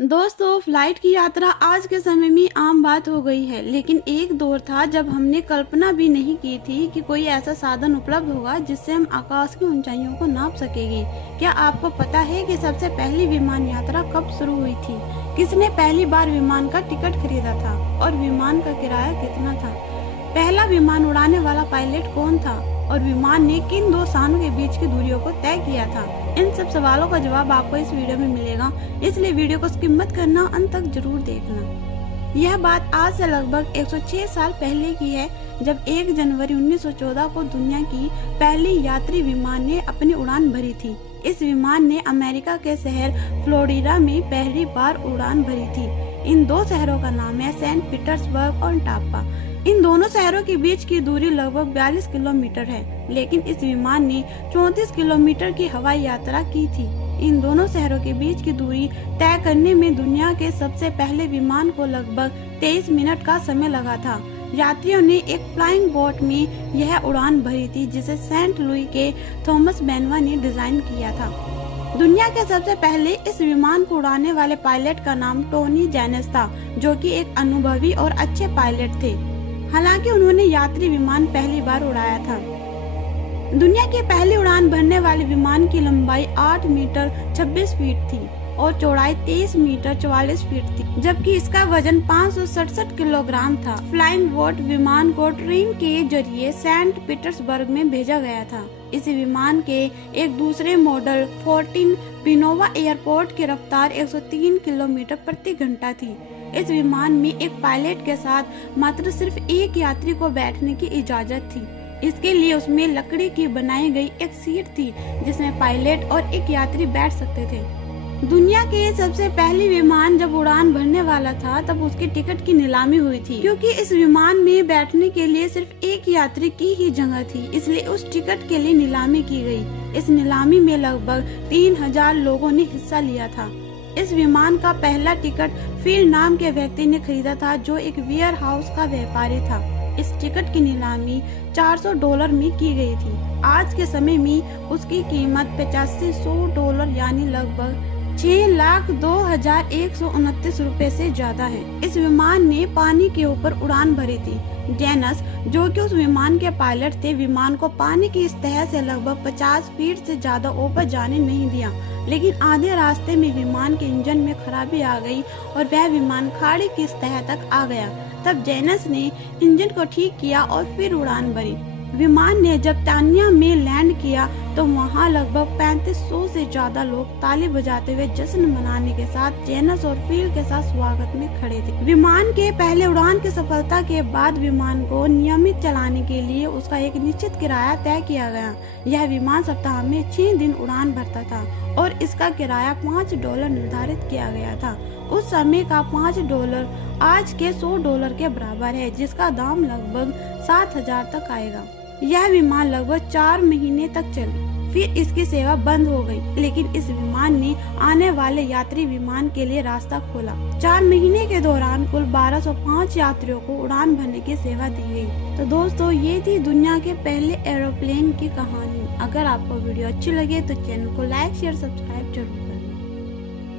दोस्तों, फ्लाइट की यात्रा आज के समय में आम बात हो गई है, लेकिन एक दौर था जब हमने कल्पना भी नहीं की थी कि कोई ऐसा साधन उपलब्ध होगा जिससे हम आकाश की ऊंचाइयों को नाप सकेंगे। क्या आपको पता है कि सबसे पहली विमान यात्रा कब शुरू हुई थी? किसने पहली बार विमान का टिकट खरीदा था और विमान का किराया कितना था? पहला विमान उड़ाने वाला पायलट कौन था और विमान ने किन दो स्थानों के बीच की दूरियों को तय किया था? इन सब सवालों का जवाब आपको इस वीडियो में मिलेगा, इसलिए वीडियो को स्किप मत करना, अंत तक जरूर देखना। यह बात आज से लगभग 106 साल पहले की है, जब 1 जनवरी 1914 को दुनिया की पहली यात्री विमान ने अपनी उड़ान भरी थी। इस विमान ने अमेरिका के शहर फ्लोरिडा में पहली बार उड़ान भरी थी। इन दो शहरों का नाम है सेंट पीटर्सबर्ग और टापा। इन दोनों शहरों के बीच की दूरी लगभग 42 किलोमीटर है, लेकिन इस विमान ने 34 किलोमीटर की हवाई यात्रा की थी। इन दोनों शहरों के बीच की दूरी तय करने में दुनिया के सबसे पहले विमान को लगभग 23 मिनट का समय लगा था। यात्रियों ने एक फ्लाइंग बोट में यह उड़ान भरी थी, जिसे सेंट लुई के थॉमस बेनवा ने डिजाइन किया था। दुनिया के सबसे पहले इस विमान को उड़ाने वाले पायलट का नाम टोनी जेनस था, जो कि एक अनुभवी और अच्छे पायलट थे। हालांकि उन्होंने यात्री विमान पहली बार उड़ाया था। दुनिया की पहली उड़ान भरने वाले विमान की लंबाई 8 मीटर 26 फीट थी और चौड़ाई 23 मीटर 44 फीट थी, जबकि इसका वजन 567 किलोग्राम था। फ्लाइंग बोट विमान को ट्रेन के जरिए सेंट पीटर्सबर्ग में भेजा गया था। इस विमान के एक दूसरे मॉडल 14 पिनोवा एयरपोर्ट की रफ्तार 103 किलोमीटर प्रति घंटा थी। इस विमान में एक पायलट के साथ मात्र सिर्फ एक यात्री को बैठने की इजाजत थी। इसके लिए उसमें लकड़ी की बनाई गई एक सीट थी, जिसमें पायलट और एक यात्री बैठ सकते थे। दुनिया के सबसे पहली विमान जब उड़ान भरने वाला था, तब उसकी टिकट की नीलामी हुई थी। क्योंकि इस विमान में बैठने के लिए सिर्फ एक यात्री की ही जगह थी, इसलिए उस टिकट के लिए नीलामी की गई। इस नीलामी में लगभग 3000 लोगों ने हिस्सा लिया था। इस विमान का पहला टिकट फिल नाम के व्यक्ति ने खरीदा था, जो एक वेयर हाउस का व्यापारी था। इस टिकट की नीलामी $400 में की गई थी। आज के समय में उसकी कीमत $8500 यानी लगभग 6,02,129 रुपए से ज्यादा है। इस विमान ने पानी के ऊपर उड़ान भरी थी। जेनस, जो कि उस विमान के पायलट थे, विमान को पानी की सतह से लगभग 50 फीट से ज्यादा ऊपर जाने नहीं दिया, लेकिन आधे रास्ते में विमान के इंजन में खराबी आ गई और वह विमान खाड़ी की सतह तक आ गया। तब जेनस ने इंजन को ठीक किया और फिर उड़ान भरी। विमान ने जब तान्या में लैंड किया तो वहां लगभग 3500 से ज्यादा लोग ताली बजाते हुए जश्न मनाने के साथ जेनस और फिल के साथ स्वागत में खड़े थे। विमान के पहले उड़ान की सफलता के बाद विमान को नियमित चलाने के लिए उसका एक निश्चित किराया तय किया गया। यह विमान सप्ताह में 6 दिन उड़ान भरता था और इसका किराया $5 निर्धारित किया गया था। उस समय का $5 आज के $100 के बराबर है, जिसका दाम लगभग 7000 तक आएगा। यह विमान लगभग 4 महीने तक चली, फिर इसकी सेवा बंद हो गई, लेकिन इस विमान ने आने वाले यात्री विमान के लिए रास्ता खोला। 4 महीने के दौरान कुल 1205 यात्रियों को उड़ान भरने की सेवा दी गई। तो दोस्तों, ये थी दुनिया के पहले एरोप्लेन की कहानी। अगर आपको वीडियो अच्छी लगे तो चैनल को लाइक शेयर सब्सक्राइब जरूर।